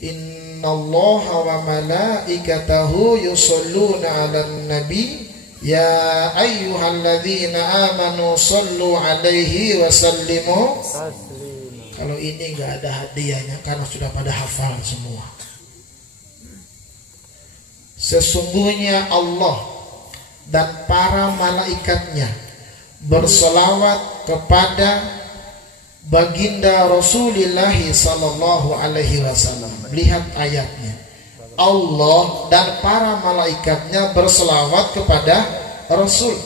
Innallaha wa malaikatahu yusholluna 'alan nabi ya ayyuhalladzina amanu shollu 'alaihi wa sallimu. Kalau ini enggak ada hadiahnya karena sudah pada hafal semua. Sesungguhnya Allah dan para malaikatnya bersolawat kepada baginda Rasulullah sallallahu alaihi wasallam. Lihat ayatnya. Allah dan para malaikatnya berselawat kepada Rasul.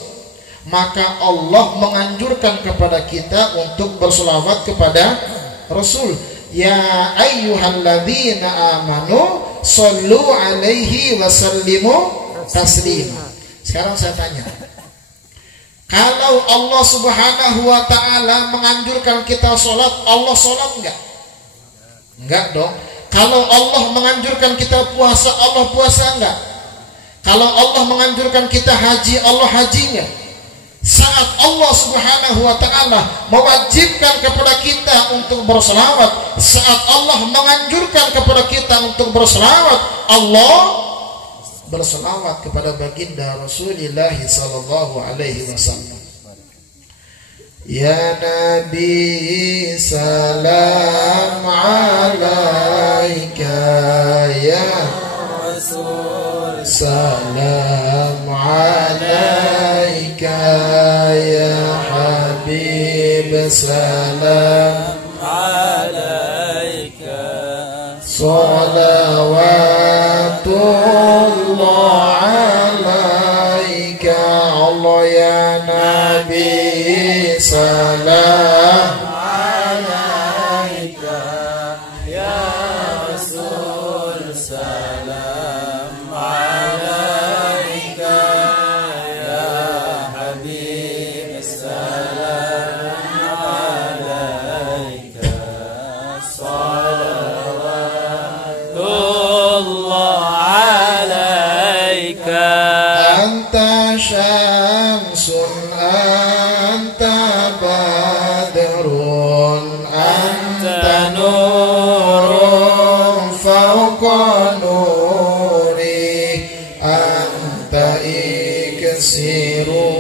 Maka Allah menganjurkan kepada kita untuk berselawat kepada Rasul. Ya ayyuhalladzina amanu shollu alaihi wasallimu taslima. Sekarang saya tanya, kalau Allah subhanahu wa ta'ala menganjurkan kita sholat, Allah sholat enggak? Enggak dong. Kalau Allah menganjurkan kita puasa, Allah puasa enggak? Kalau Allah menganjurkan kita haji, Allah haji enggak? Saat Allah subhanahu wa ta'ala mewajibkan kepada kita untuk berselawat, saat Allah menganjurkan kepada kita untuk berselawat, Allah berselawat kepada baginda Rasulullah sallallahu alaihi wasallam. Ya Nabi salam alaika, ya Rasul salam alaika, ya Habib salam alaika, salawatullah alaika, Allah ya Nabi salam alaika, ya Rasul salam alaika, ya Habib salam alaika, salawatullah alaika, anta syamsun anta badrun anta nurun fawqa nuri anta iksiru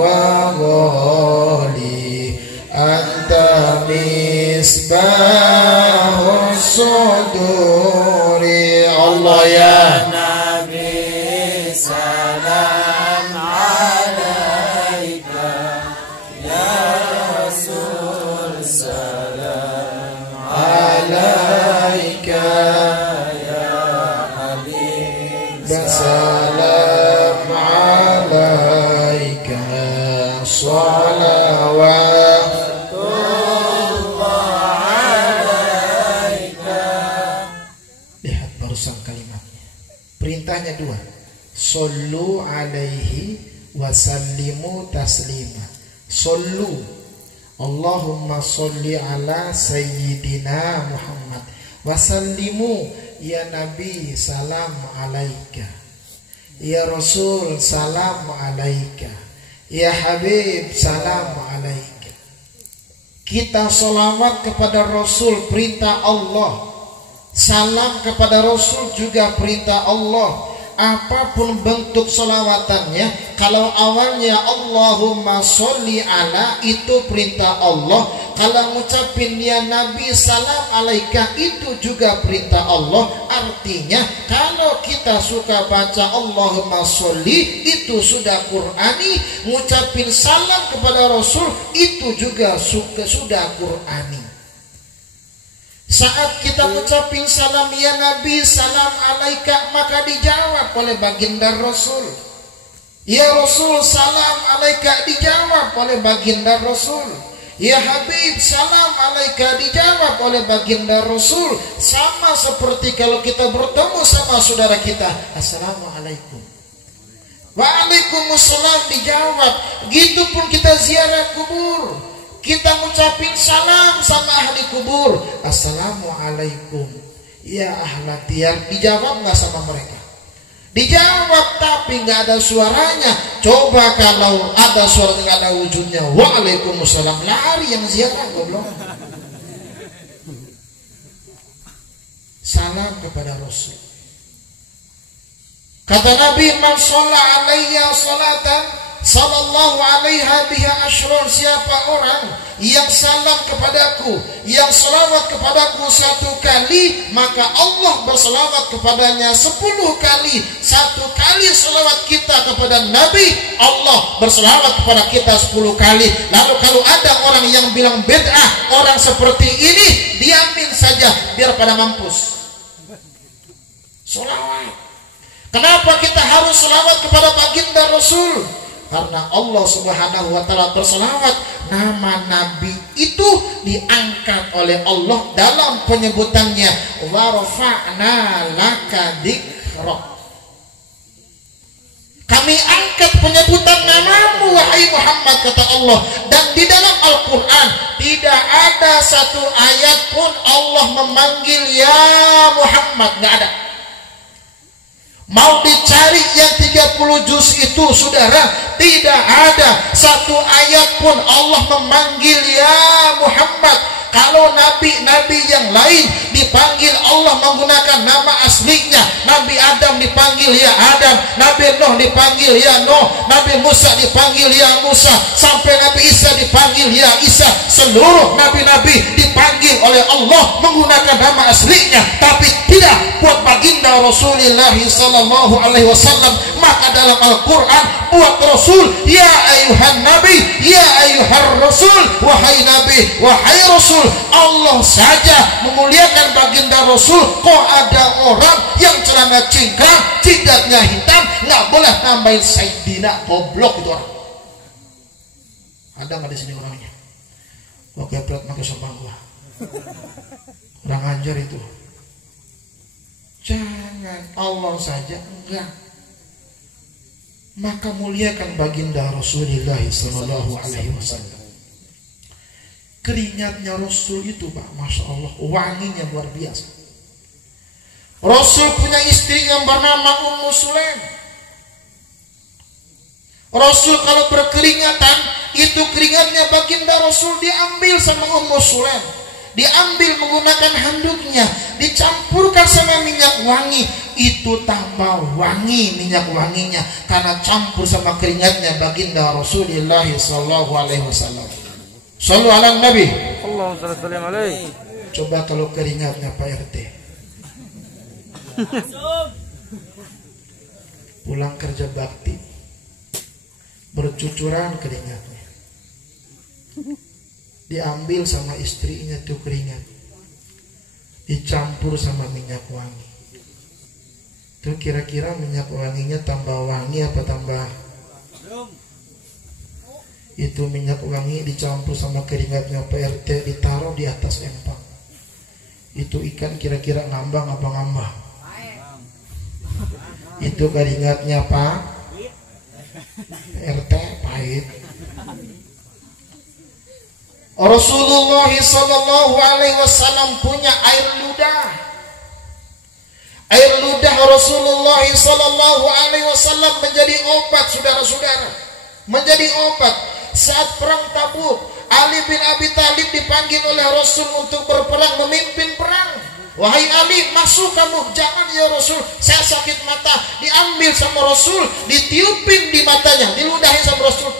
wa ghali anta misbahus suduri. Allah ya Nabi salam alaika, ya Rasul salam alaika, ya Habib salam alaika, salawatullah alaika. Lihat barusan kalimatnya. Perintahnya dua. Shollu alaihi wasallimu taslima. Shollu, Allahumma sholli ala sayyidina Muhammad, wasallimu, ya Nabi salam alaika, ya Rasul salam alaika, ya Habib salam alaika. Kita sholawat kepada Rasul perintah Allah, salam kepada Rasul juga perintah Allah. Apapun bentuk solawatannya, kalau awalnya Allahumma sholli ala itu perintah Allah, kalau ngucapin ya Nabi salam alaika itu juga perintah Allah. Artinya kalau kita suka baca Allahumma sholli itu sudah Qur'ani, ngucapin salam kepada Rasul itu juga sudah Qur'ani. Saat kita mengucapin salam ya Nabi salam alaika, maka dijawab oleh baginda Rasul. Ya Rasul salam alaika, dijawab oleh baginda Rasul. Ya Habib salam alaika, dijawab oleh baginda Rasul. Sama seperti kalau kita bertemu sama saudara kita, assalamualaikum, waalaikumsalam, dijawab. Gitu pun kita ziarah kubur, kita ngucapin salam sama ahli kubur, assalamualaikum ya ahlat diyar, dijawab nggak sama mereka? Dijawab, tapi nggak ada suaranya. Coba kalau ada suaranya nggak ada wujudnya, waalaikumsalam, lari yang ziarah goblok. salam kepada Rasul. Kata Nabi, man shalla alayya salatan sallallahu alaiha biha ashrun, siapa orang yang salam kepadaku, yang selawat kepadaku 1 kali, maka Allah berselawat kepadanya 10 kali. 1 kali selawat kita kepada Nabi, Allah berselawat kepada kita 10 kali. Lalu kalau ada orang yang bilang bid'ah, orang seperti ini diamin saja biar pada mampus. Selawat. Kenapa kita harus selawat kepada baginda Rasul? Karena Allah Subhanahu wa ta'ala berselawat, nama Nabi itu diangkat oleh Allah dalam penyebutannya, wa rafa'na laka dzikrak. Kami angkat penyebutan namamu wahai Muhammad, kata Allah. Dan di dalam Al-Quran tidak ada satu ayat pun Allah memanggil ya Muhammad, nggak ada. Mau dicari yang 30 juz itu, saudara, tidak ada satu ayat pun Allah memanggil ya Muhammad. Kalau nabi-nabi yang lain dipanggil Allah menggunakan nama aslinya. Nabi Adam dipanggil ya Adam, Nabi Nuh dipanggil ya Nuh, Nabi Musa dipanggil ya Musa, sampai Nabi Isa dipanggil ya Isa. Seluruh nabi-nabi dipanggil oleh Allah menggunakan nama aslinya, tapi tidak buat baginda Rasulullah sallallahu alaihi wasallam. Maka dalam Al-Quran buat Rasul ya ayuhan nabi, ya ayuhar rasul, wahai nabi, wahai rasul. Allah saja memuliakan baginda Rasul. Kok ada orang yang celana cingkrang, jidatnya hitam, nggak boleh nambahin Sayyidina, goblok itu orang. Ada nggak di sini orangnya? Gua kepret pakai sama gua. Kurang ajar itu. Jangan, Allah saja enggak. Maka muliakan baginda Rasulullah sallallahu alaihi wasallam. Keringatnya Rasul itu, Pak, Masya Allah, wanginya luar biasa. Rasul punya istri yang bernama Ummu Sulaim. Rasul kalau berkeringatan, itu keringatnya baginda Rasul diambil sama Ummu Sulaim, diambil menggunakan handuknya, dicampurkan sama minyak wangi. Itu tambah wangi minyak wanginya karena campur sama keringatnya baginda Rasulullah sallallahu alaihi wasallam. Sallu ala Nabi. Allahumma salli alaihi. Coba kalau keringatnya Pak RT. Pulang kerja bakti, bercucuran keringatnya. Diambil sama istrinya tuh keringat, dicampur sama minyak wangi. Tuh kira-kira minyak wanginya tambah wangi apa tambah? Itu minyak wangi dicampur sama keringatnya Pak RT, ditaruh di atas empang. Itu ikan kira-kira ngambang apa ngambang? Itu keringatnya Pak RT pahit. Rasulullah sallallahu alaihi wasallam punya air ludah. Air ludah Rasulullah sallallahu alaihi wasallam menjadi obat, saudara-saudara. Menjadi obat. Saat perang Tabuk, Ali bin Abi Thalib dipanggil oleh Rasul untuk berperang, memimpin perang. Wahai Ali, masuk kamu. Jangan ya Rasul, saya sakit mata. Diambil sama Rasul, ditiupin di matanya, diludahin sama Rasul,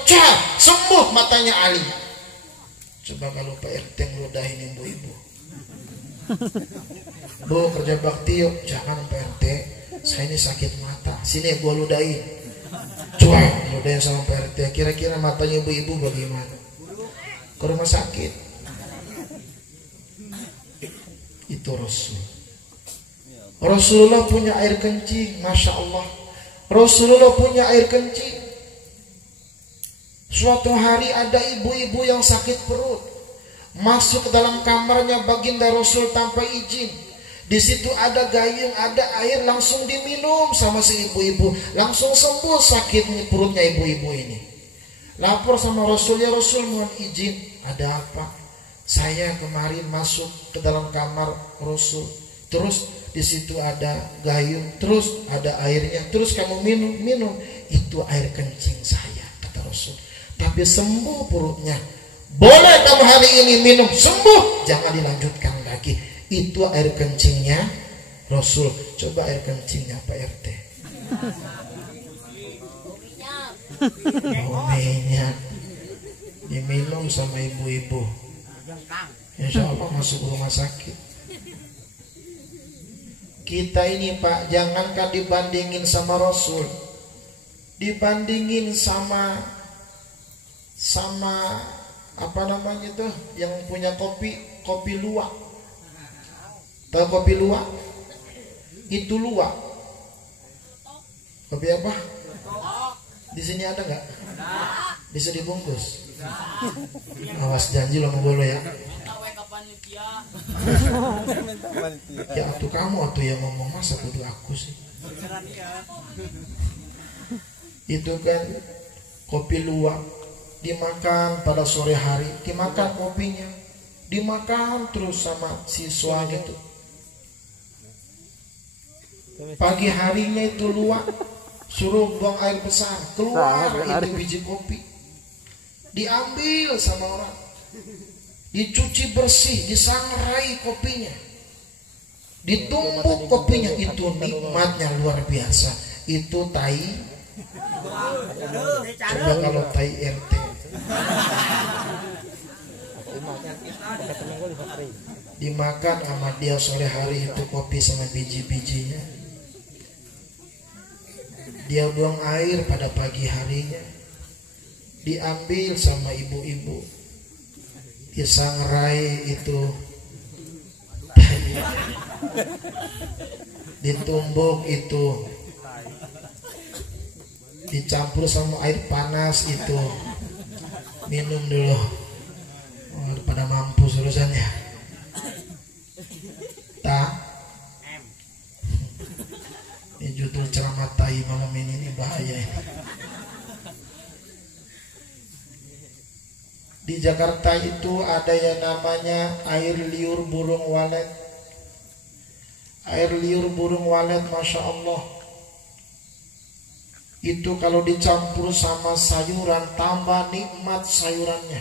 sembuh matanya Ali. Coba kalau Pak RT ngeludahin ibu-ibu. Bu, kerja bakti yuk. Jangan Pak RT, saya ini sakit mata, sini gua ludahin. Cuek, ludahin sama Pak RT. Kira-kira matanya ibu-ibu bagaimana? Ke rumah sakit. Itu Rasul. Rasulullah punya air kencing, Masya Allah. Rasulullah punya air kencing. Suatu hari ada ibu-ibu yang sakit perut, masuk ke dalam kamarnya baginda Rasul tanpa izin. Di situ ada gayung, ada air, langsung diminum sama si ibu-ibu, langsung sembuh sakit perutnya ibu-ibu ini. Lapor sama Rasul, ya Rasul mohon izin, ada apa? Saya kemarin masuk ke dalam kamar Rasul, terus di situ ada gayung, terus ada airnya, terus kamu minum, itu air kencing saya, kata Rasul. Tapi sembuh perutnya, boleh kamu hari ini minum, sembuh, jangan dilanjutkan lagi. Itu air kencingnya Rasul, coba air kencingnya Pak RT. Oh, minyak diminum sama ibu-ibu, insya Allah masuk rumah sakit. Kita ini Pak, jangankan dibandingin sama Rasul, dibandingin sama apa namanya tuh yang punya kopi luwak. Tahu kopi luwak? Itu luwak. Kopi apa? Di sini ada nggak? Bisa dibungkus. Awas janji lo mau ya. Ya atuh kamu atuh yang ngomong, masa kudu aku sih. Itu kan kopi luwak dimakan pada sore hari, dimakan kopinya, dimakan terus sama siswa gitu. Pagi harinya itu luwak, suruh buang air besar, keluar itu biji kopi, diambil sama orang, dicuci bersih, disangrai kopinya, ditumbuk kopinya. Itu nikmatnya luar biasa. Itu tai. Coba kalau tai RT, dimakan sama dia sore hari itu kopi sama biji-bijinya, dia buang air pada pagi harinya, diambil sama ibu-ibu, disangrai itu, ditumbuk itu, dicampur sama air panas itu, minum dulu. Oh, pada mampus urusannya. Tak. Ini judul ceramah tai malam ini bahaya ini. Di Jakarta itu ada yang namanya air liur burung walet. Air liur burung walet, masya Allah, itu kalau dicampur sama sayuran tambah nikmat sayurannya.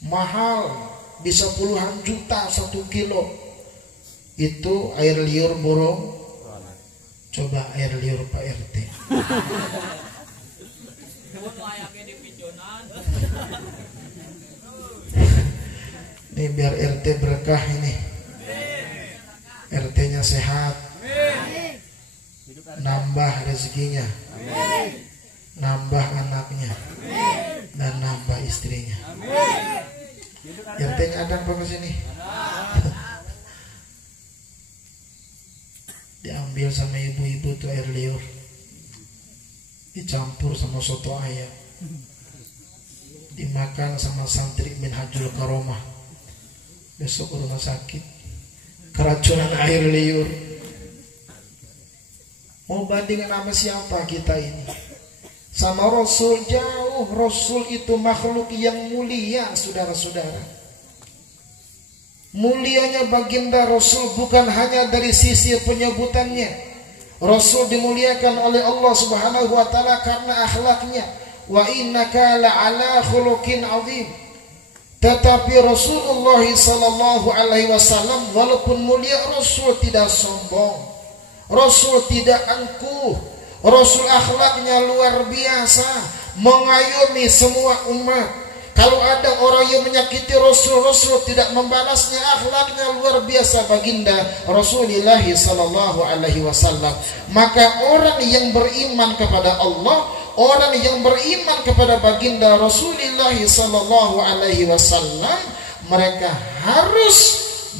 Mahal, bisa puluhan juta 1 kilo. Itu air liur burung. Coba air liur Pak RT. Ini biar RT berkah ini. RT-nya sehat, nambah rezekinya, nambah anaknya, dan nambah istrinya. RT-nya ada apa ke sini? Diambil sama ibu-ibu tuh air liur, dicampur sama soto ayam, dimakan sama santri Minhajul Karomah. Besok rumah sakit keracunan air liur. Mau bandingkan sama siapa kita ini? Sama Rasul jauh. Rasul itu makhluk yang mulia, saudara-saudara. Mulianya baginda Rasul bukan hanya dari sisi penyebutannya. Rasul dimuliakan oleh Allah Subhanahu wa taala karena akhlaknya. Wa innaka la'ala khuluqin 'adzim. Tetapi Rasulullah sallallahu alaihi wasallam walaupun mulia, Rasul tidak sombong. Rasul tidak angkuh. Rasul akhlaknya luar biasa, mengayomi semua umat. Kalau ada orang yang menyakiti Rasul, Rasul tidak membalasnya. Akhlaknya luar biasa baginda Rasulullah sallallahu alaihi wasallam. Maka orang yang beriman kepada Allah, orang yang beriman kepada baginda Rasulullah sallallahu alaihi wasallam, mereka harus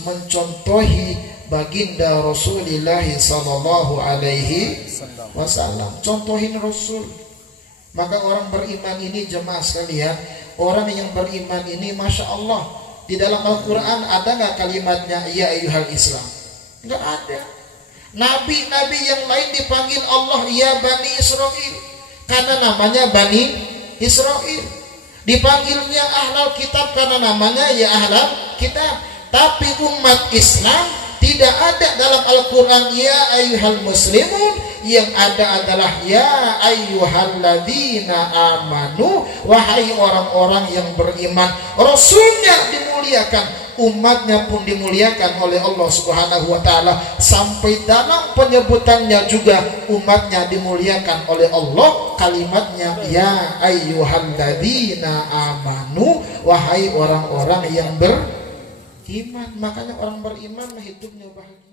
mencontohi baginda Rasulullah sallallahu alaihi wasallam. Contohin Rasul. Maka orang beriman ini, jemaah sekalian, orang yang beriman ini, masya Allah, di dalam Al-Quran ada nggak kalimatnya ya ayyuhal Islam? Nggak ada. Nabi-nabi yang lain dipanggil Allah ya Bani Israel, karena namanya Bani Israel. Dipanggilnya Ahlul Kitab karena namanya ya Ahlul Kitab. Tapi umat Islam tidak ada dalam Al-Quran ya ayyuhal muslimun. Yang ada adalah ya ayyuhalladzina amanu, wahai orang-orang yang beriman. Rasulnya dimuliakan, umatnya pun dimuliakan oleh Allah Subhanahu wa taala. Sampai dalam penyebutannya juga umatnya dimuliakan oleh Allah. Kalimatnya ya ayyuhalladzina amanu, wahai orang-orang yang beriman. Makanya orang beriman hidupnya bahagia.